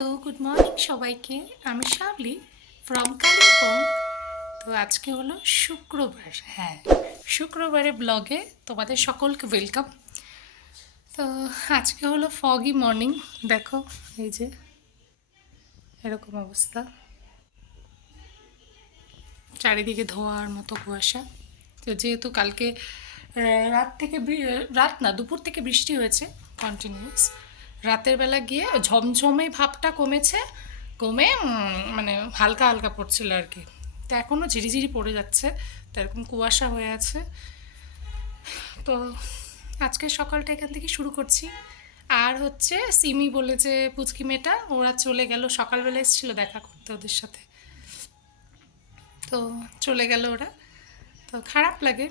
তো good morning সবাইকে। আমি শাবলি ফ্রম কালিম্পং। তো আজকে হলো শুক্রবার। হ্যাঁ, শুক্রবারের ব্লগে তোমাদের সকলকে ওয়েলকাম। তো আজকে হলো ফগি মর্নিং। দেখো, এই যে এরকম অবস্থা, চারিদিকে ধোঁয়ার মতো কুয়াশা। তো যেহেতু কালকে রাত থেকে রাত না, দুপুর থেকে বৃষ্টি হয়েছে কন্টিনিউয়াস। রাতের বেলা গিয়ে ঝমঝমে ভাবটা কমেছে, কমে মানে হালকা হালকা পড়ছিল আর কি। তো এখনও ঝিরিঝিরি পড়ে যাচ্ছে, তো এরকম কুয়াশা হয়ে আছে। তো আজকে সকালটা এখান থেকে শুরু করছি। আর হচ্ছে সিমি বলে যে পুচকি মেয়েটা, ওরা চলে গেল, সকালবেলা এসেছিলো দেখা করতে ওদের সাথে, তো চলে গেল ওরা। তো খারাপ লাগে,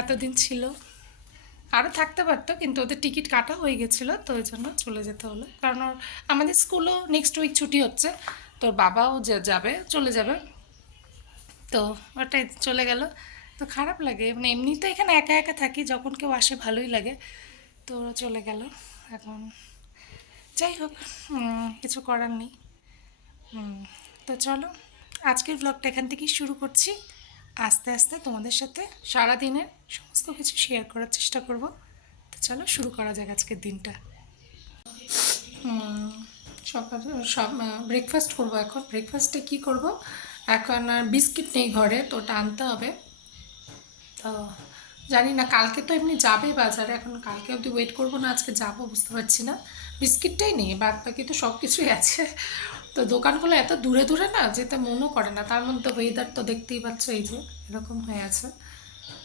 এতদিন ছিল, আরও থাকতে পারতো, কিন্তু ওদের টিকিট কাটা হয়ে গেছিলো, তো ওই জন্য চলে যেতে হলো। কারণ আমাদের স্কুলও নেক্সট উইক ছুটি হচ্ছে, তোর বাবাও যে যাবে, চলে যাবে, তো ওটাই চলে গেল। তো খারাপ লাগে, মানে এমনি তো এখানে একা একা থাকি, যখন কেউ আসে ভালোই লাগে। তো ওরা চলে গেল এখন। যাই হোক, কিছু করার নেই। তো চলো, আজকের ব্লগটা এখান থেকেই শুরু করছি। আস্তে আস্তে তোমাদের সাথে সারাদিনের সমস্ত কিছু শেয়ার করার চেষ্টা করব। তো চলো শুরু করা যাক আজকের দিনটা। সকালে সব ব্রেকফাস্ট করব। এখন ব্রেকফাস্টে কি করব, এখন আর বিস্কিট নেই ঘরে, তো ওটা আনতে হবে। তো জানি না, কালকে তো এমনি যাবে বাজারে, এখন কালকে অবধি ওয়েট করবো না, আজকে যাবো, বুঝতে পারছি না। বিস্কিটটাই নেই, বাদ বাকি তো সব কিছুই আছে। তো দোকানগুলো এত দূরে দূরে না, যেতে মনও করে না, তার মধ্যে ওয়েদার তো দেখতেই পাচ্ছ, এই যে এরকম হয়ে আছে।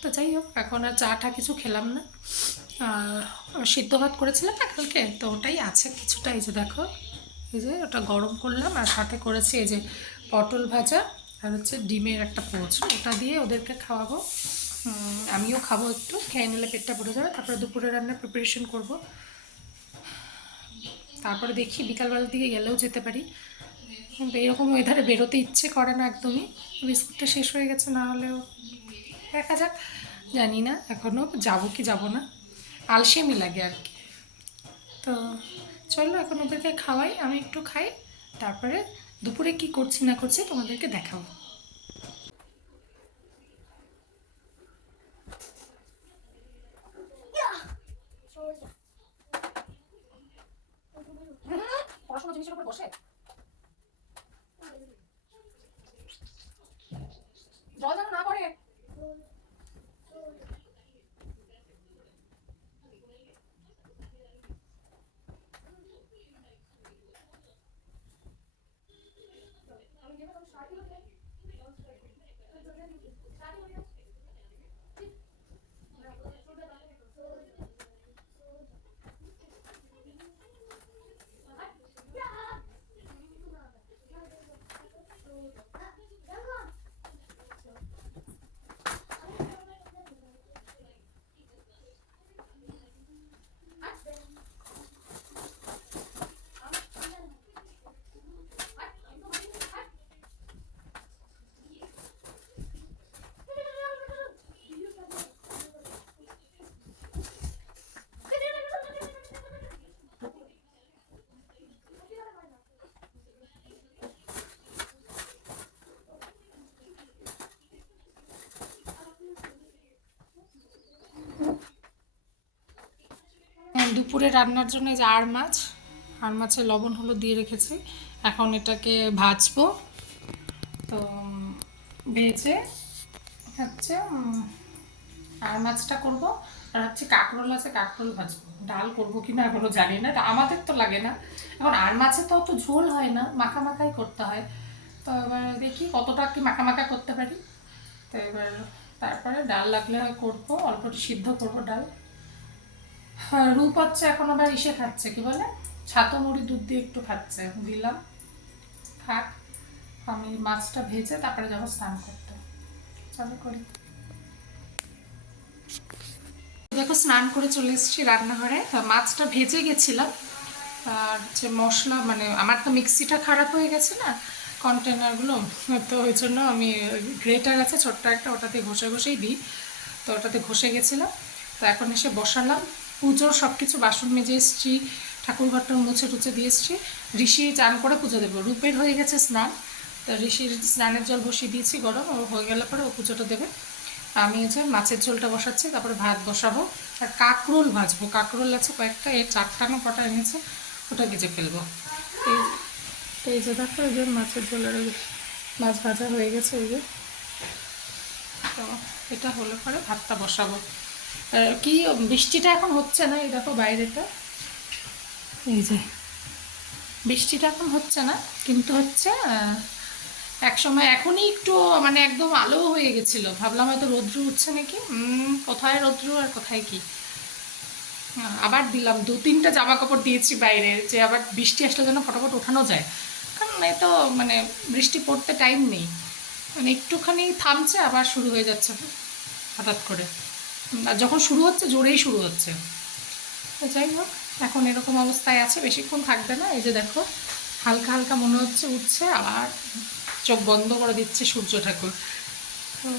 তো যাই হোক, এখন আর চাটা কিছু খেলাম না। সিদ্ধ ভাত করেছিলাম না কালকে, তো ওটাই আছে কিছুটা, এই যে দেখো, এই যে ওটা গরম করলাম, আর সাথে করেছি এই যে পটল ভাজা, আর হচ্ছে ডিমের একটা পোচ, ওটা দিয়ে ওদেরকে খাওয়াবো। আমিও খাবো, একটু খেয়ে নিলে পেটটা ভরে যাবে, তারপরে দুপুরে রান্নার প্রিপারেশন করব। তারপরে দেখি বিকালবেলার দিকে গেলেও যেতে পারি, কিন্তু এরকম ওয়েদারে বেরোতে ইচ্ছে করে না একদমই। বিস্কুটটা শেষ হয়ে গেছে, না হলেও দেখা যাক, জানি না এখনও যাবো কি যাব না, আলসেমি লাগে আর কি। তো চলো এখন ওদেরকে খাওয়াই, আমি একটু খাই, তারপরে দুপুরে কি করছি না করছি তোমাদেরকে দেখাবো। পড়াশোনা জিনিসের উপর বসে জল যেন না পড়ে। দুপুরে রান্নার জন্য যে আর মাছের লবণ হলুদ দিয়ে রেখেছি, এখন এটাকে ভাজবো। তো ভেজে হচ্ছে আর মাছটা করব, আর হচ্ছে কাঁকরোল আছে, কাঁকরোল ভাজবো। ডাল করবো কি না এখনো জানি না, আমাদের তো লাগে না এখন। আর মাছে তো অত ঝোল হয় না, মাখা মাখাই করতে হয়। তো এবার দেখি কতটা কি মাখা মাখা করতে পারি। তো এবার তারপরে ডাল লাগলে করবো, অল্প সিদ্ধ করবো ডাল। হ্যাঁ, রূপ হচ্ছে এখন আবার ইসে খাচ্ছে, কি বলে, ছাতু মুড়ি দুধ দিয়ে একটু খাচ্ছে, দিলাম থাক। আমি মাছটা ভেজে তারপরে যাবো স্নান করতে। চলো করি। দেখো, স্নান করে চলে এসেছি রান্নাঘরে। মাছটা ভেজে গেছিলাম, আর হচ্ছে মশলা, মানে আমার তো মিক্সিটা খারাপ হয়ে গেছে না, কন্টেনারগুলো, তো ওই জন্য আমি গ্রেটার আছে ছোট্ট একটা, ওটাতে ঘষে ঘষেই দিই, তো ওটাতে ঘষে গেছিলাম। তো এখন এসে বসালাম, পুজোর সব কিছু বাসন মেজে এসেছি, ঠাকুর ঘরটা মুছে টুছে দিয়ে এসেছি। ঋষি চান করে পুজো দেবো, রূপের হয়ে গেছে স্নান, তা ঋষির স্নানের জল বসিয়ে দিয়েছি গরম, ও হয়ে গেলে পরে ও পুজোটা দেবে। আমি হচ্ছে মাছের ঝোলটা বসাচ্ছি, তারপরে ভাত বসাবো, আর কাঁকরোল ভাজবো। কাঁকরোল আছে কয়েকটা, এর 4টা না কটা এনেছে, ওটা ভেজে ফেলবো। এই এই যে দেখো, এই যে মাছের ঝোলের মাছ ভাজা হয়ে গেছে, এই যে। তো এটা হলে পরে ভাতটা বসাবো। কি বৃষ্টিটা এখন হচ্ছে না, এই দেখো বাইরেটা, এই যে বৃষ্টিটা এখন হচ্ছে না, কিন্তু হচ্ছে এক সময় এখনই একটু মানে একদম আলো হয়ে গেছিলো, ভাবলাম হয়তো রৌদ্র উঠছে নাকি, কোথায় রৌদ্র আর কোথায় কি। আবার দিলাম 2-3টা জামা কাপড় দিয়েছি বাইরে, যে আবার বৃষ্টি আসলে যেন ফটাফট ওঠানো যায়, কারণ এ তো মানে বৃষ্টি পড়তে টাইম নেই, মানে একটুখানি থামছে আবার শুরু হয়ে যাচ্ছে হঠাৎ করে, আর যখন শুরু হচ্ছে জোরেই শুরু হচ্ছে। তো যাই হোক, এখন এরকম অবস্থায় আছে, বেশিক্ষণ থাকবে না। এই যে দেখো, হালকা হালকা মনে হচ্ছে উঠছে, আবার চোখ বন্ধ করে দিচ্ছে সূর্য ঠাকুর। তো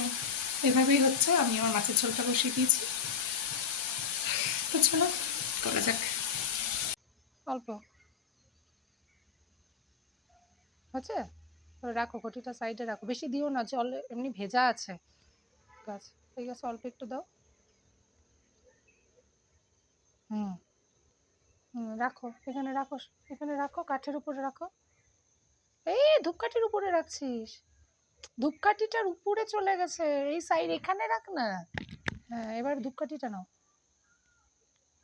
এভাবেই হচ্ছে। আমি আমার মাছের ঝোলটা বসিয়ে দিয়েছি, তো চলো করা যাক। অল্প হচ্ছে, রাখো কটিটা সাইডে রাখো, বেশি দিও না, জল এমনি ভেজা আছে গাছ, ঠিক আছে, অল্প একটু দাও। হুম হুম, রাখো এখানে, রাখো এখানে, রাখো কাঠের উপরে রাখো। এই ধূপকাঠির উপরে রাখছিস, ধূপকাঠিটার উপরে চলে গেছে, এই সাইড এখানে রাখ না। হ্যাঁ, এবার ধূপকাঠিটা নাও,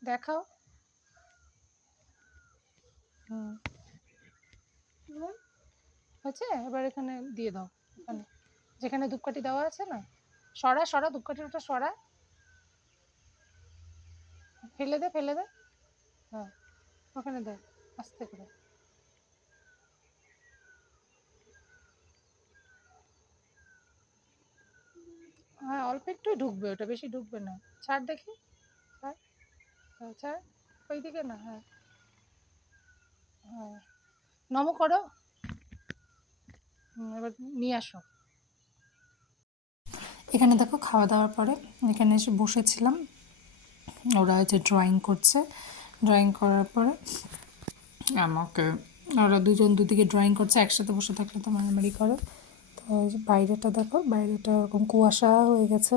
দেখাও। হুম, হয়েছে, এবার এখানে দিয়ে দাও, এখানে যেখানে ধূপকাঠি দেওয়া আছে না, সরা সরা ধূপকাঠির ওটা সরা, ফেলে দে ফেলে দে, হ্যাঁ ওখানে দে, আস্তে করে। হ্যাঁ, অল্প একটুই ঢুকবে, ওটা বেশি ঢুকবে না, ছাড় দেখি, ছাড়, হ্যাঁ ছাড়, ওইদিকে না, হ্যাঁ হ্যাঁ, নমো করো। এবার নিয়ে আসো। এখানে দেখো, খাওয়া দাওয়ার পরে এখানে এসে বসেছিলাম, ওরা যে ড্রয়িং করছে, ড্রয়িং করার পরে আমাকে, ওরা দুজন দুদিকে ড্রয়িং করছে, একসাথে বসে থাকলে তো মারামারি করে। তো বাইরেটা দেখো, বাইরেটা ওরকম কুয়াশা হয়ে গেছে,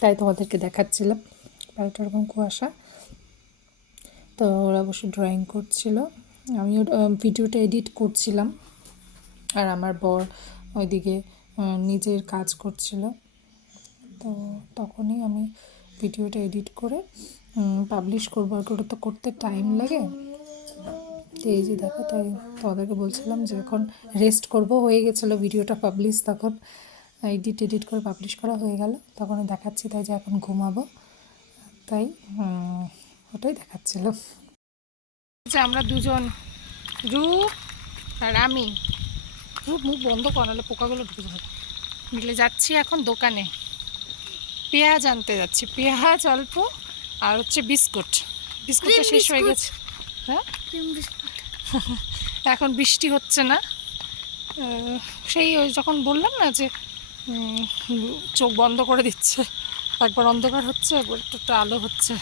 তাই তোমাদেরকে দেখাচ্ছিলাম, বাইরেটা ওরকম কুয়াশা। তো ওরা বসে ড্রয়িং করছিল, আমিও ভিডিওটা এডিট করছিলাম, আর আমার বর ওইদিকে নিজের কাজ করছিল। তো তখনই আমি ভিডিওটা এডিট করে পাবলিশ করবো, আর ওটা তো করতে টাইম লাগে। তো এই যে দেখো, তাই তোমাদেরকে বলছিলাম যে এখন রেস্ট করব, হয়ে গেছিলো ভিডিওটা পাবলিশ, তখন এডিট করে পাবলিশ করা হয়ে গেল, তখন দেখাচ্ছি, তাই যে এখন ঘুমাবো, তাই ওটাই দেখাচ্ছিল। আচ্ছা, আমরা দুজন, রূপ আর আমি, রূপ মুখ বন্ধ করালে পোকাগুলো ঢুকে যাবে, মিলে যাচ্ছি এখন দোকানে, পেঁয়াজ আনতে যাচ্ছি, পেঁয়াজ অল্প, আর হচ্ছে বিস্কুট, বিস্কুটটা শেষ হয়ে গেছে। হ্যাঁ, এখন বৃষ্টি হচ্ছে না, সেই ওই যখন বললাম না যে চোখ বন্ধ করে দিচ্ছে, একবার অন্ধকার হচ্ছে, একবার একটু একটু আলো হচ্ছে,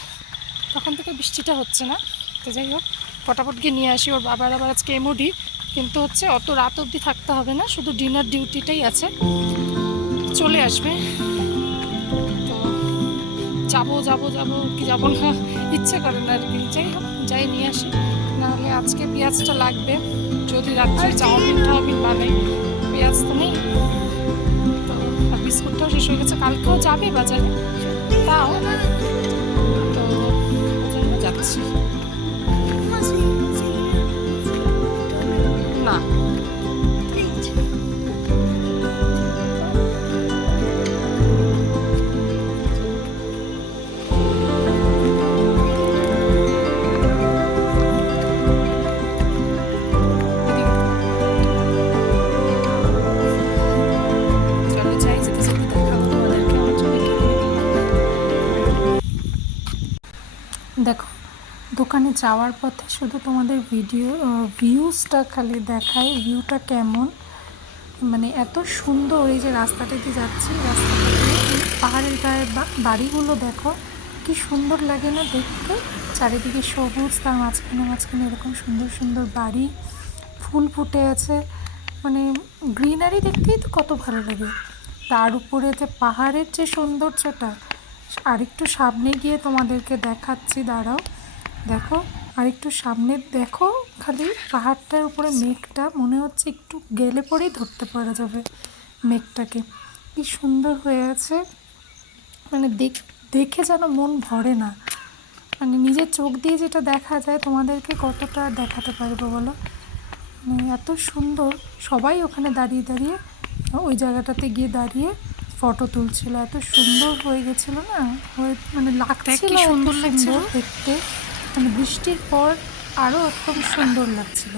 তখন থেকে বৃষ্টিটা হচ্ছে না। তো যাই হোক, ফটাফট গিয়ে নিয়ে আসি, ওর বাবার আবার আজকে এমওডি, কিন্তু হচ্ছে অত রাত অবধি থাকতে হবে না, শুধু ডিনার ডিউটিটাই আছে, চলে আসবে। তো যাবো যাবো যাবো কি যাবো না, ইচ্ছে করে না আর কি, যাই হোক যাই নিয়ে আসি, নাহলে আজকে পেঁয়াজটা লাগবে, যদি রাত্রে চাউমিন টাউমিন বানাই, পেঁয়াজ তো নেই। তো বিস্কুটটাও শেষ হয়ে গেছে, কালকেও যাবে বাজারে, তাও তো জন্য যাচ্ছি না। দেখো, দোকানে যাওয়ার পথে শুধু তোমাদের ভিউজটা খালি দেখায়, ভিউটা কেমন, মানে এত সুন্দর। এই যে রাস্তাটা দিয়ে যাচ্ছি, রাস্তাটা দিয়ে পাহাড়ের গায়ে বাড়িগুলো দেখো, কি সুন্দর লাগে না দেখতে, চারিদিকে সবুজ, তার মাঝখানে মাঝখানে এরকম সুন্দর সুন্দর বাড়ি, ফুল ফুটে আছে, মানে গ্রিনারি দেখতেই তো কত ভালো লাগে। তার উপরে যে পাহাড়ের যে সৌন্দর্যটা, আরেকটু সামনে গিয়ে তোমাদেরকে দেখাচ্ছি, দাঁড়াও দেখো, আরেকটু সামনে দেখো, খালি পাহাড়টার উপরে মেঘটা মনে হচ্ছে একটু গেলে পরেই ধরতে পারা যাবে মেঘটাকে, কি সুন্দর হয়ে আছে, মানে দেখে যেন মন ভরে না, মানে নিজের চোখ দিয়ে যেটা দেখা যায় তোমাদেরকে কতটা দেখাতে পারবো বলো, মানে এত সুন্দর। সবাই ওখানে দাঁড়িয়ে দাঁড়িয়ে ওই জায়গাটাতে গিয়ে দাঁড়িয়ে ফটো তুলছিল, এত সুন্দর হয়ে গেছিল না, হয়ে মানে লাগছিল, সুন্দর লাগছিল দেখতে, মানে বৃষ্টির পর আরও একদম সুন্দর লাগছিল।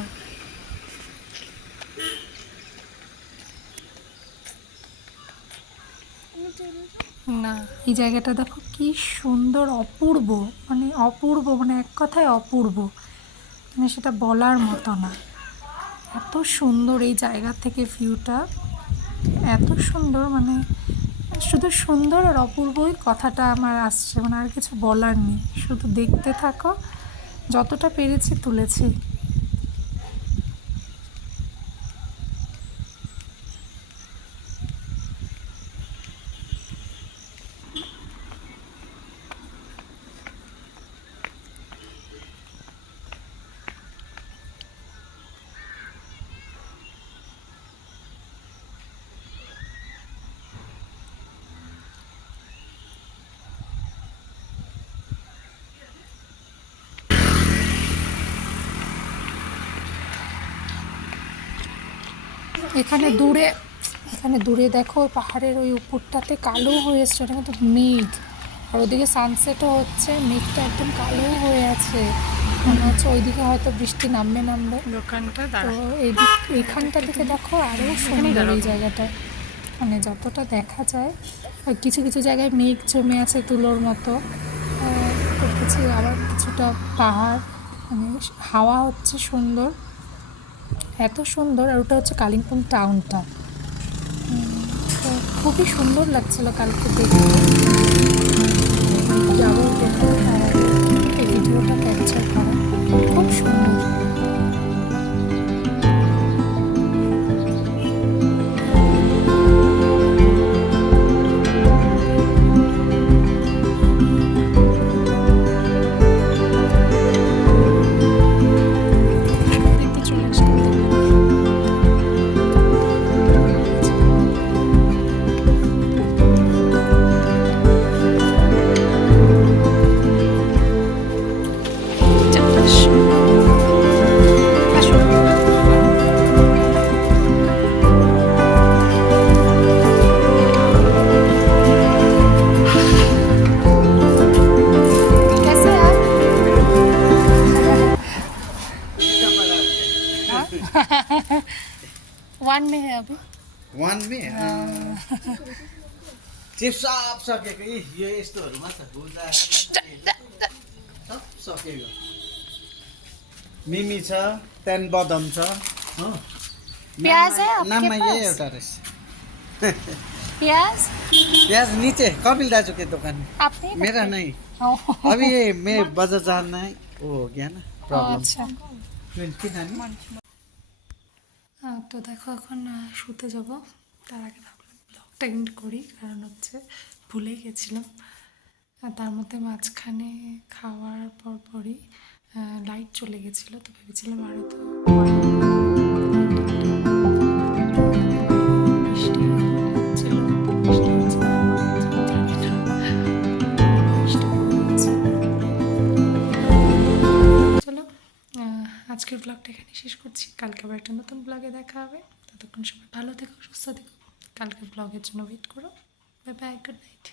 না, এই জায়গাটা দেখো কি সুন্দর, অপূর্ব, মানে অপূর্ব, মানে এক কথায় অপূর্ব, মানে সেটা বলার মতো না, এত সুন্দর এই জায়গা থেকে ভিউটা, এত সুন্দর, মানে শুধু সুন্দর আর অপূর্বই কথাটা আমার আসছে, মানে আর কিছু বলার নেই, শুধু দেখতে থাকো, যতটা পেরেছি তুলেছি। এখানে দূরে দেখো পাহাড়ের ওই উপরটাতে কালো হয়ে এসছে, ওটা কিন্তু মেঘ, আর ওদিকে সানসেটও হচ্ছে, মেঘটা একদম কালো হয়ে আছে, মনে হচ্ছে ওইদিকে হয়তো বৃষ্টি নামবে। তো এইখানটা থেকে দেখো আরও সুন্দর এই জায়গাটা, মানে যতটা দেখা যায়, আর কিছু কিছু জায়গায় মেঘ জমে আছে তুলোর মতো, তো কিছু আবার কিছুটা পাহাড়, মানে হাওয়া হচ্ছে সুন্দর, এত সুন্দর। আর ওটা হচ্ছে কালিম্পং টাউনটা, তো খুবই সুন্দর লাগছিল কালকে দেখতে, যাবো দেখো, এই ভিডিওটা ক্যাপচার করা খুব সুন্দর। দেখতে চলে আসলাম। कैसे है आप? वन में है अभी। वान में चिप्स सब सकेको यो यस्तोहरूमा छ भुजा सब सकेको मिमी छ त्यहाँदेखि बदम छ हो प्याज है आपके नाममा यही पास? एउटा रहेछ प्याज प्याज नीचे कपिल दाजू के दुकान में आप नहीं मेरा रखते? नहीं ओह, अभी ये मैं बाजार जाना है वो हो गया ना प्रॉब्लम আচ্ছা। की नानी তো দেখো এখন শুতে যাব, তার আগে ভাবলাম ব্লগটা এন্ড করি, কারণ হচ্ছে ভুলে গেছিলাম, তার মধ্যে মাঝখানে খাওয়ার পরই লাইট চলে গেছিলো, তো ভেবেছিলাম আরও তো বৃষ্টি হচ্ছিল, বৃষ্টি হচ্ছে না, জানি না, বৃষ্টি হচ্ছে। চলো, আজকের ব্লগটা এখানে শেষ করছি, কালকে আবার একটা নতুন ব্লগে দেখা হবে, ততক্ষণ সবাই ভালো থেকো, সুস্থ থেকো, কালকে ব্লগের জন্য ওয়েট করো, বাই বাই, গুড নাইট।